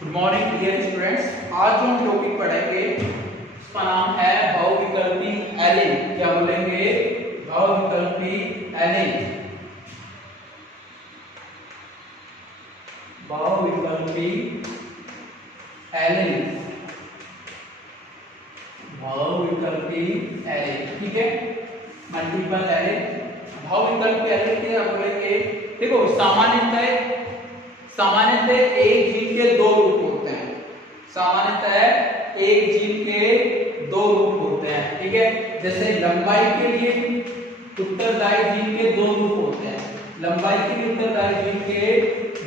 Good morning dear students. आज जो हम टॉपिक पढ़ेंगे उसका नाम है बहुविकल्पी एलिन। क्या बोलेंगे? बहुविकल्पी एलिन। बहुविकल्पी एलिन। बहुविकल्पी एलिन, ठीक है। Multiple Elin. बहुविकल्पी एलिन क्या बोलेंगे? देखो, सामान्यतः एक जीन के दो रूप होते हैं। सामान्यतः एक जीन के दो रूप होते हैं, ठीक है। जैसे लंबाई के लिए उत्तरदायी जीन के दो रूप होते हैं। लंबाई के लिए उत्तरदायी जीन के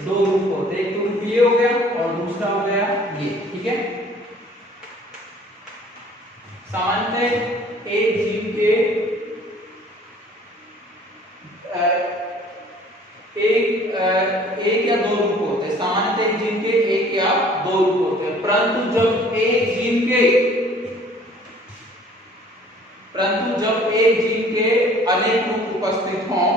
दो रूप होते हैं। एक रूप ये हो गया और दूसरा हो गया ये, ठीक है। सामान्यतः एक जीन के एक या दो रूप होते हैं। सामान्यतः एक जीन के एक या दो रूप होते हैं, परंतु जब एक जीन के अनेक रूप उपस्थित हों,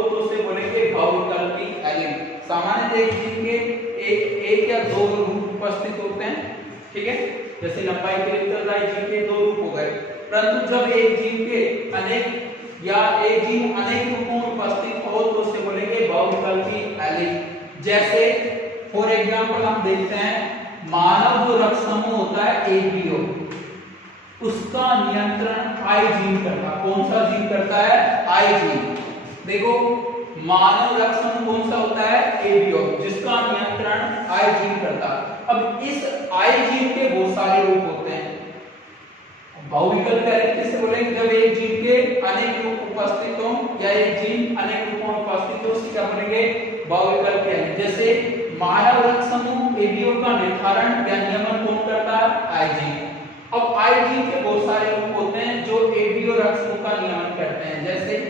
तो उसे बोलेंगे बहुविकल्पी एलिन। सामान्यतः एक जीन के एक या दो रूप उपस्थित होते हैं, ठीक है। जैसे लंबाई के लिए उत्तरदायी जीन के दो रूप हो गए, परंतु जब एक जीन के अनेक रूपों में उपस्थित हो तो उसे बोलेंगे बहुविकल्पी एलिन। जैसे फॉर एग्जांपल हम देखते हैं, मानव जो रक्त समूह होता है एबीओ, उसका नियंत्रण आई जीन करता है। कौन सा जीन करता है? आई जीन। देखो, मानव रक्त समूह कौन सा होता है? एबीओ, जिसका नियंत्रण आई जीन करता है। अब इस आई जीन के बहुत सारे रूप होते हैं। बहुविकल्पी एलिन किसे बोलेंगे? जब एक जीन के अनेक रूप उपस्थित हो या एक जीन अनेक रूपों में उपस्थित हो, उसको क्या बोलेंगे? बहुविकल्पी एलिन। जैसे मानव रक्त समूह एबीओ का निर्धारण या नियमन कौन करता है? आई जीन। अब आई जीन के बहुत सारे रूप होते हैं जो एबीओ रक्त समूह का नियमन करते हैं। जैसे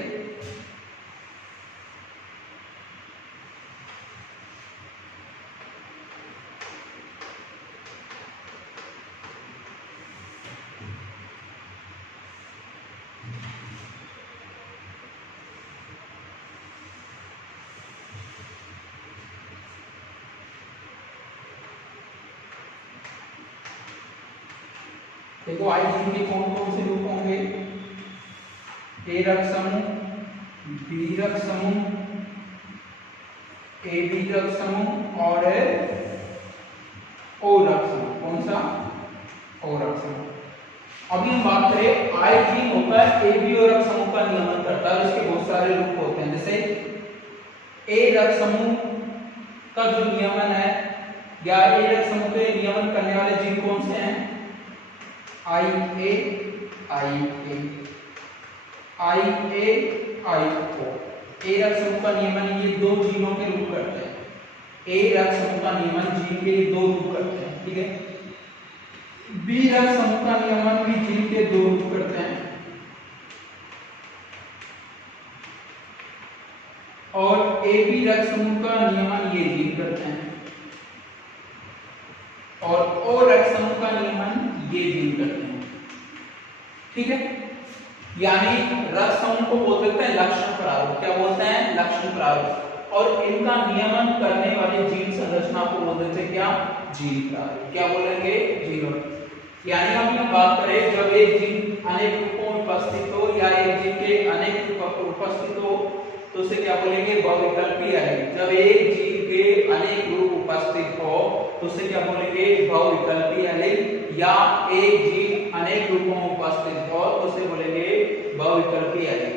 देखो, आई जीन के कौन कौन से रूप होंगे? ए रक्त समूह, बी रक्त समूह, ए बी रक्त समूह और ओ रक्त समूह। कौन सा? ओ रक्त समूह। अभी हम बात करें, आई जीन होता है ए बी ओ रक्त समूह का नियमन करता है। इसके बहुत सारे रूप होते हैं। जैसे ए रक्त समूह का जो नियमन है या ए रक्त समूह के नियमन करने वाले जीन कौन से हैं? आई ए, आई ए, आई ए, आई ओ। ए रक्त समूह का नियमन ये दो जीनों के रूप करते हैं। ए रक्त समूह का नियमन जीन के दो रूप करते हैं, ठीक है। बी रक्त समूह का नियमन भी जीन के दो रूप करते हैं और ए बी रक्त समूह का नियमन ये जीन करते हैं और ओ रक्त समूह का नियमन ये जीन करते हैं, ठीक है। यानी रक्त समूह को बोल देते हैं लक्षण प्रारूप। क्या बोलते हैं? लक्षण प्रारूप। और इनका नियमन करने वाले जीन संरचना को बोल देते हैं क्या? जीन प्रारूप। क्या बोलेंगे? जीन। यानी हम ये बात करें, जब एक जीन अनेक रूपों में उपस्थित हो या एक जीन के अनेक रूप उपस्थित हो तो उसे क्या बोलेंगे? बहुविकल्पी एलिन। जब एक जीन के अनेक रूप उपस्थित हो तो उसे क्या बोलेंगे? बहुविकल्पी एलिन। या एक जीन अनेक रूपों में उपस्थित हो तो उसे बोलेंगे बहुविकल्पी एलिन,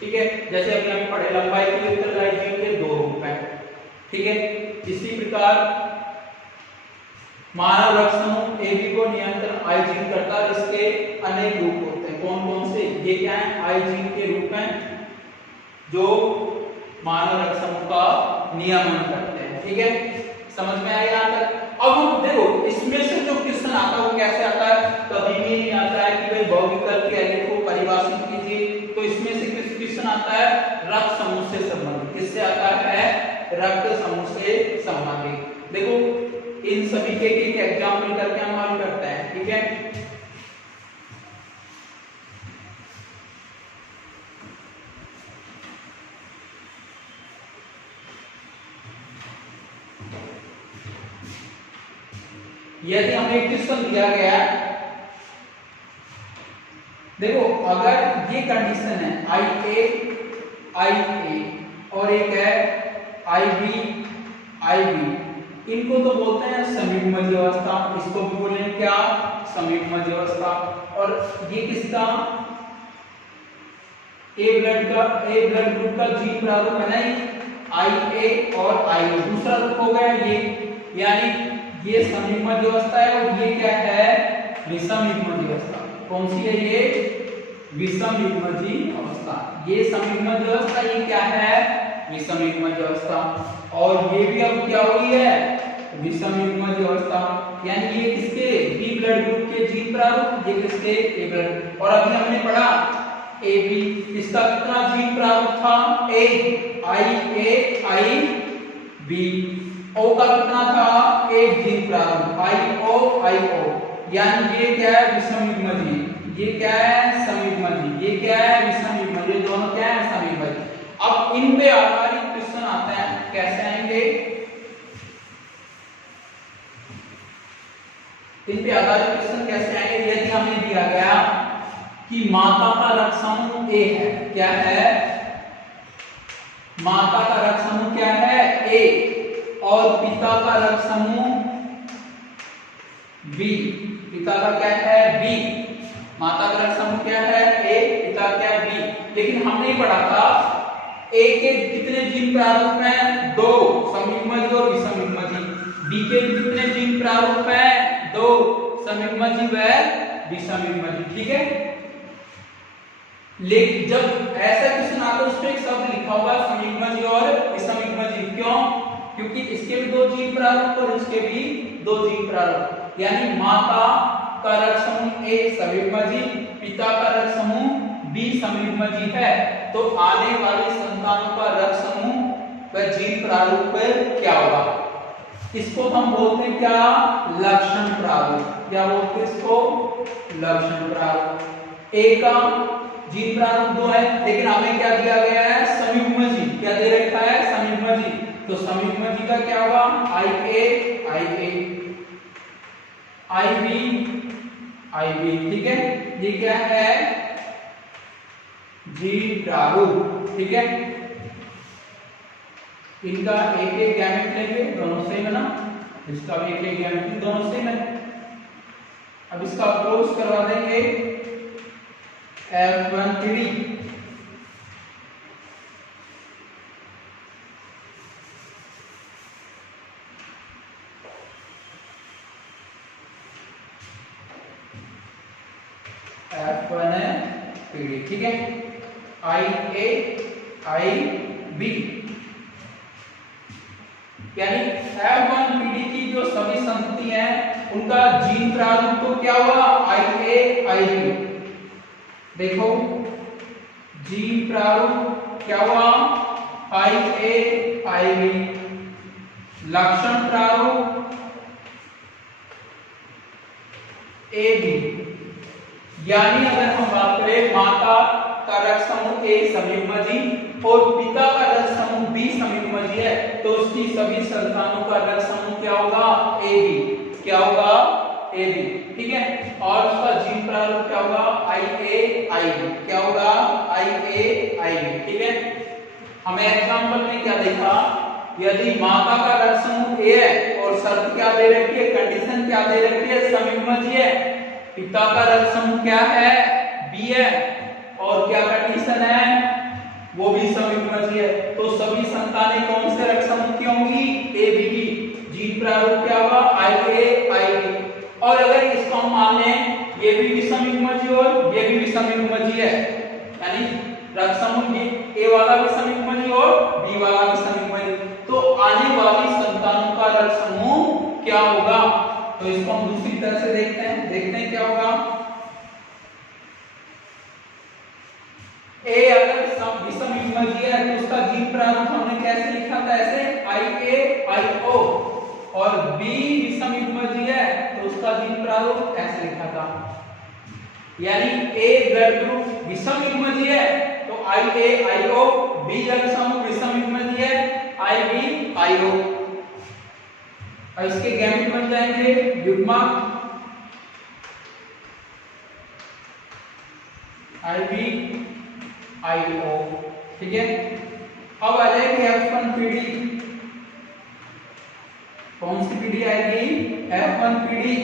ठीक है। जैसे अभी हम पढ़े, लंबाई के लिए उत्तरदायी जीन के दो रूप हैं, ठीक है। इसी प्रकार मानव रक्त समूह एबी को नियंत्रण आई जीन करता है। इसके अनेक रूप होते हैं। कौन कौन से? ये क्या है? आई जीन के रूप हैं जो मानव रक्त समूह का नियमन करते हैं, ठीक है। समझ में आया यहाँ तक? अब हम देखो, इसमें से जो क्वेश्चन आता है वो कैसे आता है? कभी भी नहीं आता है कि भाई बहुविकल्पी एलिन को परिभाषित कीजिए। तो इसमें से किस क्वेश्चन आता है? रक्त समूह से संबंधित। किससे आता है? रक्त समूह से संबंधित। देखो, इन सभी के एक एग्जाम्पल करके हम हल करते हैं, ठीक है। यदि हमें क्वेश्चन दिया गया, देखो अगर ये कंडीशन है IA और एक है IB, इनको तो बोलते हैं समीप मध्य अवस्था, इसको भी बोलेंगे क्या, समीप मध्य अवस्था। और ये किसका, ए ब्लड ग्रुप का जी प्रारूप है ना, IA और IO, दूसरा रूप हो गया ये, यानी ये समीप मध्य अवस्था है और ये क्या है, विषम युग्मजीय अवस्था। कौन सी है ये, विषम युग्मजीय अवस्था। ये समीप मध्य अवस्था, ये क्या है, विषम युग्मजीय अवस्था। और ये भी अब क्या हुई है, विषम युग्मजीय अवस्था, यानी ये किसके, बी ब्लड ग्रुप के जीन प्रारूप, ये किसके, ए ब्लड। और अभी हमने पढ़ा AB, इसका कितना जीन प्रारूप था, IB। O का कितना था, एक जीन प्रारूप, IO। यानी ये क्या है, विषम युग्मजीय, ये क्या है, समयुग्मजीय, ये क्या है, विषम युग्मजीय, दोनों क्या है, समयुग्मजीय। अब इन पे आधारित क्वेश्चन आते हैं, कैसे आएंगे, इन पे आधारित क्वेश्चन कैसे आएंगे। यदि हमें दिया गया कि माता का रक्त समूह A है, क्या है, माता का रक्त समूह क्या है, A, और पिता का रक्त समूह B, पिता का क्या है, B, माता का रक्त समूह क्या है, A, पिता क्या है, B। लेकिन हमने पढ़ा था A के कितने जीन प्रारूप हैं, 2, समयुग्मजीय और विषम युग्मजीय। B के कितने जीन प्रारूप हैं, 2, समयुग्मजीय व विषम युग्मजीय, ठीक है। लेकिन जब ऐसा क्वेश्चन आता है उसमें एक शब्द लिखा होगा समयुग्मजीय और विषम युग्मजीय, क्यों, क्योंकि इसके भी 2 जीन प्रारूप और इसके भी 2 जीन प्रारूप, यानी माता का रक्त समूह A समयुग्मजीय, पिता का रक्त समूह B समयुग्मजीय है, तो आने वाले संतानों का रक्त समूह व जीन प्रारूप क्या होगा, इसको हम बोलते हैं क्या, लक्षण प्रारूप। क्या बोलते हैं इसको, लक्षण प्रारूप। A का जीन प्रारूप 2 है, लेकिन हमें क्या दिया गया है, समयुग्मजीय, क्या दे रखा है, समयुग्मजीय, तो समयुग्मजीय का क्या होगा, IB, ठीक है। ये क्या है, जीन प्रारूप, ठीक है। इनका एक एक गैमेट लेंगे, दोनों सेम है ना, इसका भी एक एक गैमेट, दोनों सेम है। अब इसका क्लोज करवा देंगे, F1 पीढ़ी, ठीक है, IB, यानी F1 पीढ़ी की जो सभी संतति हैं उनका जीन प्रारूप तो क्या हुआ, IB। देखो जीन प्रारूप क्या हुआ, IB, लक्षण प्रारूप AB। यानी अगर हम बात करें माता का रक्त समूह A समयुग्मजीय और पिता का रक्त समूह B समयुग्मजीय है, तो उसकी सभी संतानों का रक्त समूह क्या होगा, AB, क्या होगा, AB, ठीक है। और उसका जीन प्रारूप क्या होगा, IB, क्या होगा, IB, ठीक है। हमें एग्जांपल में क्या देखा, यदि माता का रक्त समूह A है और शर्त क्या दे रखी है, कंडीशन क्या दे रखी है, समयुग्मजीय है, पिता का रक्त समूह क्या है, B है, और क्या कंडीशन है, वो भी समयुग्मजीय है, तो सभी संतानें कौन से रक्त समूह की होंगी, AB की। जीन प्रारूप क्या होगा, IB। और अगर इसको हम मान लें ये भी विषम युग्मजीय और ये भी विषम युग्मजीय है, यानी रक्त समूह A वाला विषम युग्मजीय और B वाला विषम युग्मजीय, तो आने वाली संतानों का रक्त समूह क्या होगा। तो इसको हम दूसरी तरह से देखते हैं क्या होगा। A अगर विषम युग्मजीय है तो उसका जीन प्रारूप हमने कैसे लिखा था, ऐसे IO, और B विषम युग्मजीय है तो उसका जीन प्रारूप ऐसे लिखा था। यानी A ब्लड ग्रुप विषम युग्मजीय है तो IO, B रक्त समूह विषम युग्मजीय है IO। और इसके गैमेट बन जाएंगे युग्मक IB IO। ठीक है, अब आ जाएगी F1 PD। कौन सी पीढ़ी आएगी? F1 पीढ़ी।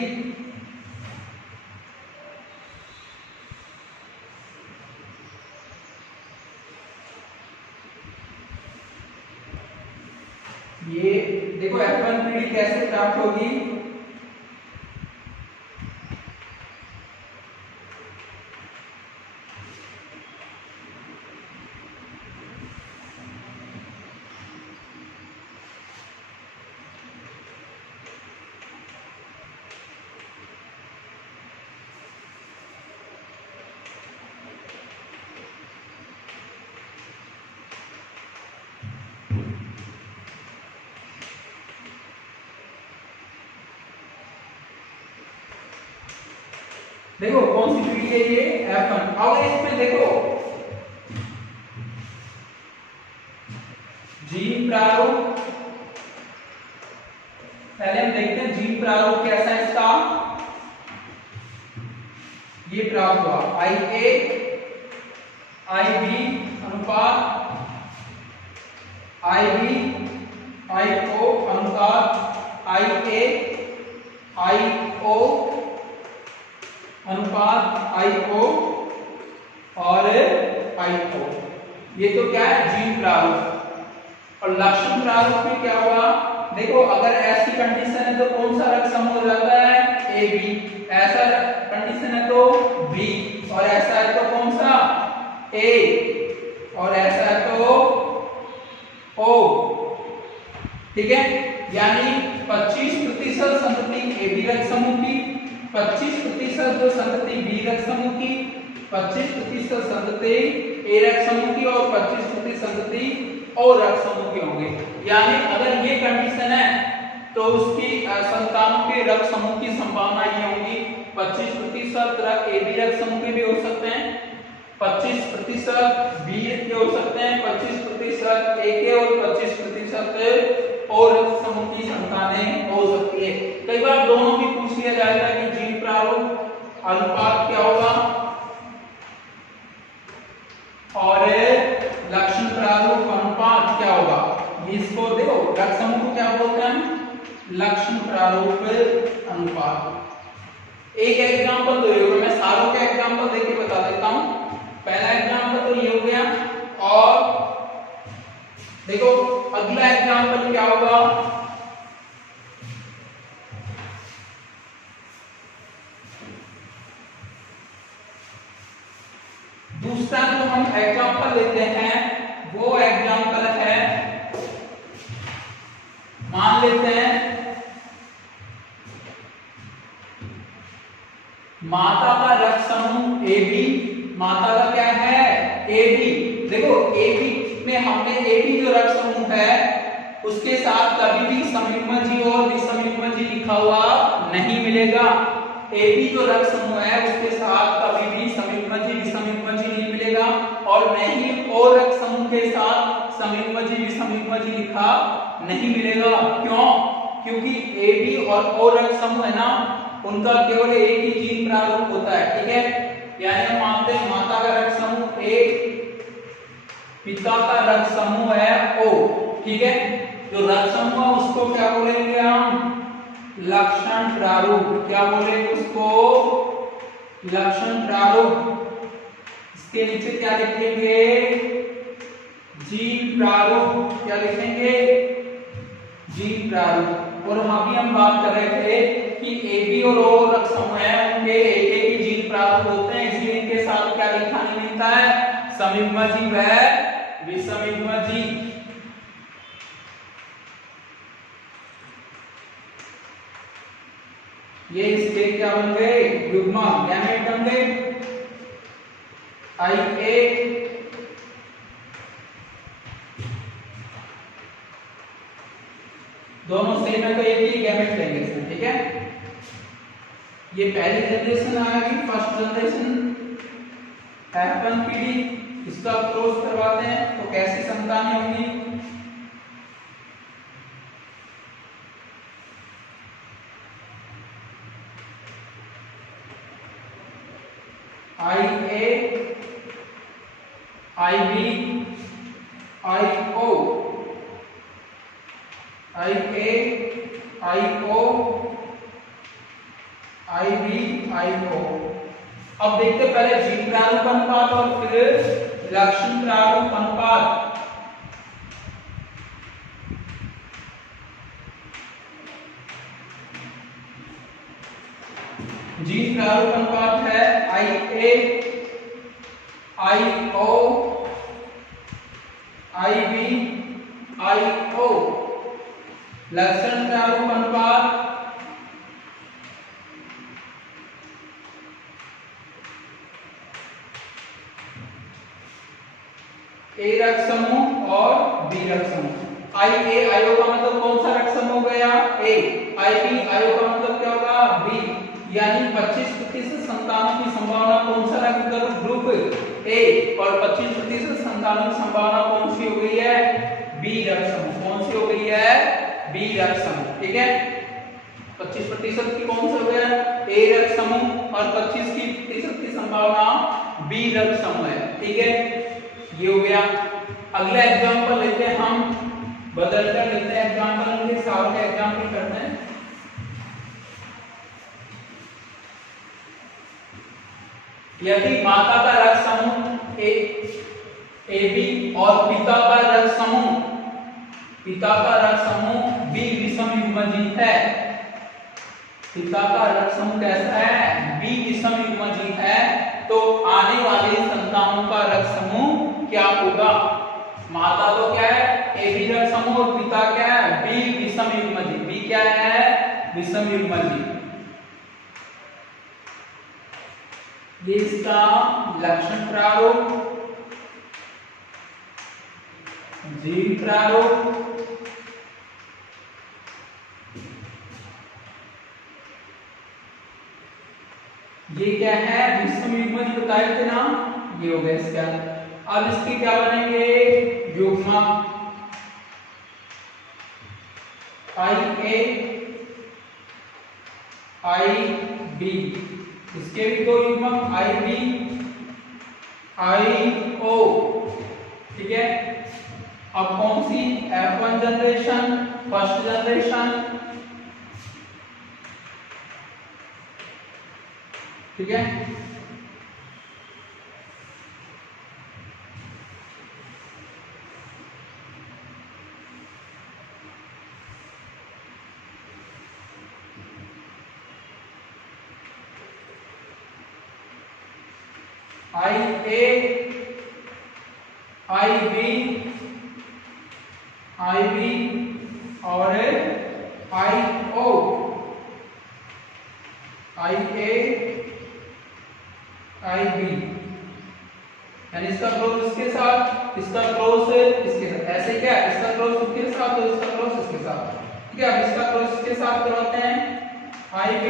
ये देखो F1 पीढ़ी कैसे प्राप्त होगी? देखो कौन सी पीढ़ी है ये? F1। अब इसमें देखो जीन प्रारूप, पहले हम देखते हैं जीन प्रारूप कैसा है इसका। ये प्राप्त हुआ IA IB अनुपात IB IO अनुपात IA IO अनुपात IO और IO। ये तो क्या है? जीन प्रारूप। और लक्षण प्रारूप में क्या हुआ? देखो अगर ऐसी कंडीशन है तो कौन सा रक्त समूह हो जाता है? AB। ऐसा कंडीशन है तो B, और ऐसा है तो कौन सा? A, और ऐसा है तो O। ठीक है, यानी 25% संतति AB रक्त समूह की, 25% जो संतति B रक्त समूह की, 25% संतति A रक्त समूह की और 25% संतति O रक्त समूह के होंगे। यानी अगर ये कंडीशन है तो उसकी संतानों के रक्त समूह की संभावना ये होगी 25% रक्त AB रक्त समूह के भी हो सकते हैं, 25% B के हो सकते हैं, 25% A के और 25% और रक्त समूह की संतानें हो सकती है। कई बार दोनों भी पूछ लिया जाएगा कि जीन प्रारूप अनुपात क्या होगा और लक्षण प्रारूप अनुपात क्या होगा। इसको देखो रक्त समूह को क्या बोलते हैं? लक्षण प्रारूप अनुपात। एक एग्जांपल तो ये हो गया, मैं सारों के एग्जांपल देके बता देता हूं। पहला एग्जांपल तो ये हो गया, और देखो अगला एग्जांपल क्या होगा? दूसरा जो हम एग्जांपल लेते हैं वो एग्जांपल है, मान लेते हैं माता का रक्त समूह AB। माता का क्या है? AB। देखो AB में हमने AB जो रक्त समूह है उसके साथ कभी भी समिग्मजी और विसमिग्मजी लिखा हुआ नहीं मिलेगा। AB जो रक्त समूह है उसके साथ कभी भी समिग्मजी विसमिग्मजी नहीं मिलेगा, और नहीं और रक्त समूह के साथ समिग्मजी विसमिग्मजी लिखा नहीं मिलेगा। क्यों? क्योंकि AB और O रक्त समूह है ना, उनका केवल एक ही जीन प्रारूप होता है। ठीक है, यानी हम मानते हैं माता का रक्त समूह A, पिता का रक्त समूह है O। ठीक है, जो रक्त समूह है उसको क्या बोलेंगे हम? लक्षण प्रारूप। क्या बोलेंगे उसको? लक्षण प्रारूप। इसके नीचे क्या लिखेंगे? जीन प्रारूप। क्या लिखेंगे? जीन प्रारूप। और अभी हम बात कर रहे थे कि AB और O रक्त समूह है उनके एक एक ही जीन प्रारूप होते हैं, इसलिए इनके साथ क्या लिखा नहीं मिलता है? समिग्मजी व विसमिग्मजी। ये इसके क्या बन गए? युग्मक, गैमेट बन गए। IA दोनों सेम है तो एक ही गैमेट लेंगे इसमें। ठीक है, ये पहली जनरेशन आएगी, फर्स्ट जनरेशन F1 पीढ़ी। इसका क्रॉस करवाते हैं तो कैसी संतानें होंगी? IB IO IA IO IB IO। अब देखते पहले जीन प्रारूप अनुपात और फिर लक्षण प्रारूप अनुपात। जीन प्रारूप अनुपात है IA IO IB IO। लक्षण प्रारूप अनुपात A रक्त समूह और B रक्त समूह। IA IO का मतलब कौन सा रक्त समूह हो गया? A। IB IO का मतलब क्या होगा? B। यानी 25% संतानों की संभावना कौन सा रक्त ग्रुप A और 25% संतानों की संभावना कौन सी हो गई है? B रक्त समूह। कौन सी हो गई है? B रक्त समूह। ठीक है, 25% की कौन सा हो गया? A रक्त समूह और 25% की संभावना B रक्त समूह है। ठीक है, ये हो गया। अगला एग्जांपल लेते हैं हम, बदल कर लेते हैं एग्जांपल, उनके साथ का एग्जांपल करते हैं। यदि माता का रक्त समूह AB और पिता का रक्त समूह B विषम युग्मजीत है। पिता का रक्त समूह कैसा है? B विषम युग्मजीत है। तो आने वाले संतानों का रक्त समूह क्या होगा? माता तो क्या है? AB रक्त समूह और पिता क्या है? B विषम युग्मजीत। B क्या है? विषम युग्मजीत। ये इसका लक्षण प्रारूप, जीन प्रारूप, ये क्या है? विषम युग्मजीत बताए थे ना, ये हो गया इसका। अब इसके क्या बनेंगे? युग्मक IA IB। इसके भी दो युग्मक IB IO। ठीक है, अब कौन सी? F1 generation, first generation. ठीक है, IA IB IB और IO। IA IB यानी इसका क्रॉस इसके साथ, इसका क्रॉस इसके साथ, ऐसे क्या? इसका क्रॉस इसके साथ तो इसका क्रॉस इसके साथ। ठीक है, अब इसका क्रॉस इसके साथ करवाते हैं। IB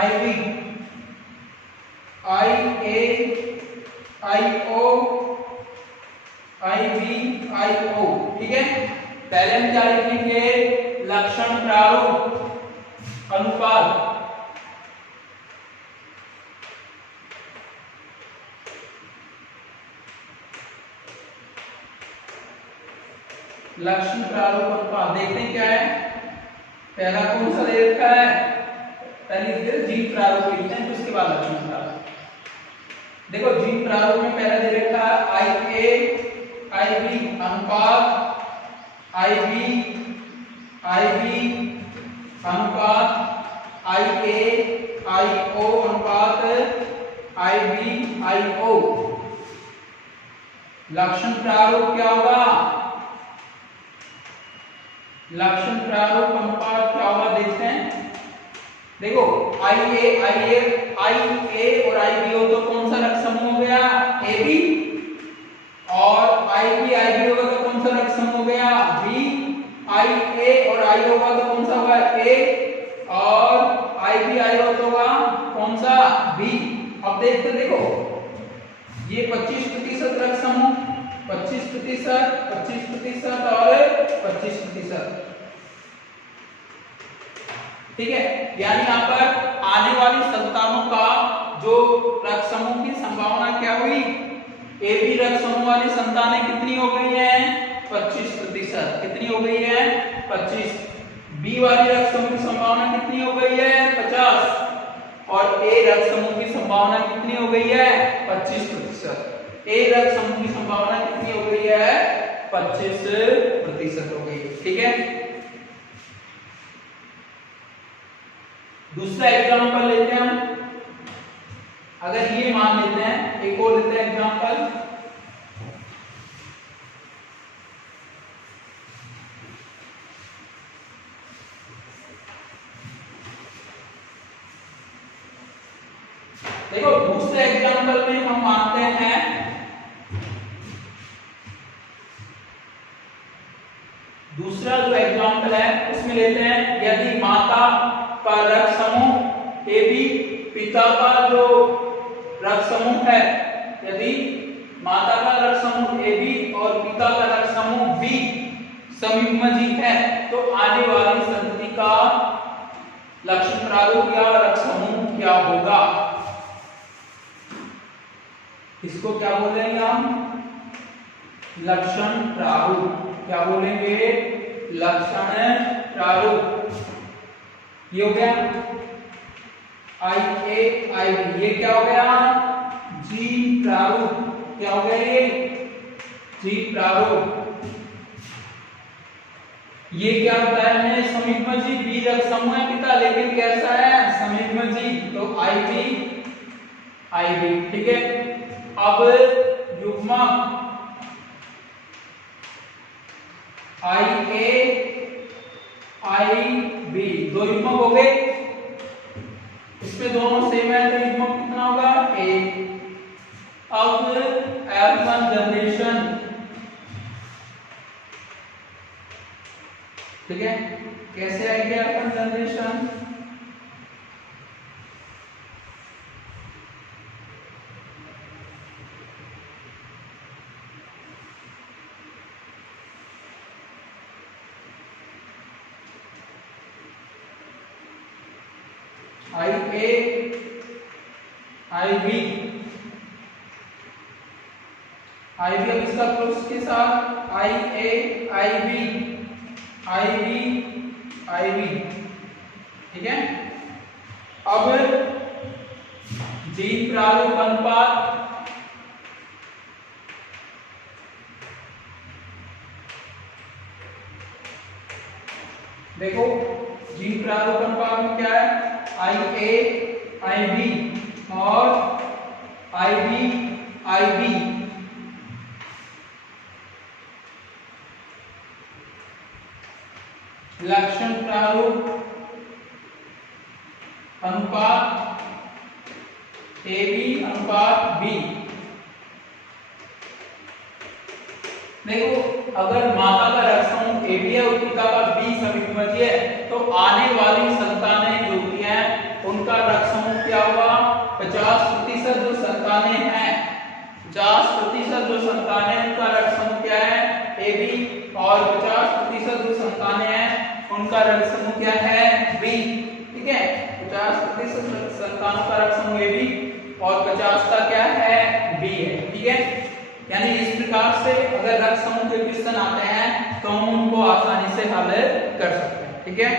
IB IA IO IB IO। ठीक है, पहले हम क्या लिखेंगे? लक्षण प्रारूप अनुपात। लक्षण प्रारूप अनुपात देखते हैं क्या है। पहला कौन सा दे रखा है? पहले जीन प्रारूप लिखते हैं, तो उसके बाद लक्षण प्रारूप। देखो जीन प्रारूप में पहला दे रखा है IA IB अनुपात IB अनुपात IA IO अनुपात IB IO। लक्षण प्रारूप क्या होगा? लक्षण प्रारूप अनुपात क्या होगा देखते हैं। देखो IA और IB हो तो कौन सा रक्त समूह हो गया? AB। और IB होगा तो कौन सा रक्त समूह हो गया? B। IA और I होगा तो कौन सा होगा? A। और IB होगा कौन सा? B। अब देखते देखो, ये 25% रक्त समूह, 25% 25% और 25%। ठीक है, यानी यहाँ पर आने वाली संतानों का जो रक्त समूह की संभावना क्या हुई? ए बी रक्त समूह वाली संतानें कितनी हो गई है? 25%। कितनी हो गई है? 25। बी वाली रक्त समूह की संभावना कितनी हो गई है? 50। और ए रक्त समूह की संभावना कितनी हो गई है? 25%। ए रक्त समूह की संभावना कितनी हो गई है? 25% हो गई है। ठीक है, दूसरा एग्जांपल लेते हैं हम। अगर ये मान लेते हैं, एक और लेते हैं एग्जांपल। देखो दूसरे एग्जांपल में हम मानते हैं दूसरा जो एग्जांपल है उसमें लेते हैं यदि माता का रक्त समूह ए बी, पिता का जो रक्त समूह है, यदि माता का रक्त समूह ए बी और पिता का रक्त समूह बी संयुग्मजी है तो आने वाली संतति का लक्षण प्रारूप या रक्त समूह क्या होगा? इसको क्या बोलेंगे हम? लक्षण प्रारूप। क्या बोलेंगे? लक्षण प्रारूप। ये हो गया आई ए आई बी। ये क्या हो गया? जीन प्रारूप। क्या हो गया ये? जीन प्रारूप। ये क्या होता है? संयुग्मजी बी रक्त समूह है पिता, लेकिन कैसा है? संयुग्मजी, तो आई बी। ठीक है, अब युग्मक आई ए आई बी, दो युग्मक हो गए। इसमें दोनों सेम है तो युग्मक कितना होगा? ए। अब F1 जनरेशन, ठीक है, कैसे आएगी F1 जनरेशन? आई ए आई बी अब इसका क्रॉस के साथ आई ए आई बी, ठीक है। अब जीन प्रारूप अनुपात देखो, जीन प्रारूप अनुपात में क्या है? आई ए आई बी और आई बी लक्षण प्रारूप अनुपात ए बी अनुपात बी। देखो, अगर माता का रक्त समूह ए बी है और पिता का बी समीपमध्य है तो आने वाली संतानें जो भी हैं उनका रक्त समूह क्या होगा? 50% जो संतानें हैं, 50% जो संतानें उनका रक्त समूह क्या है? ए बी, और 50% जो संतानें हैं उनका रक्त समूह क्या है? बी। ठीक है, 50% संतानों का रक्त समूह ए बी और 50 का क्या है? बी है। ठीक है, यानी इस प्रकार से अगर रक्त समूह के क्वेश्चन आते हैं तो हम उनको आसानी से हल कर सकते हैं। ठीक है।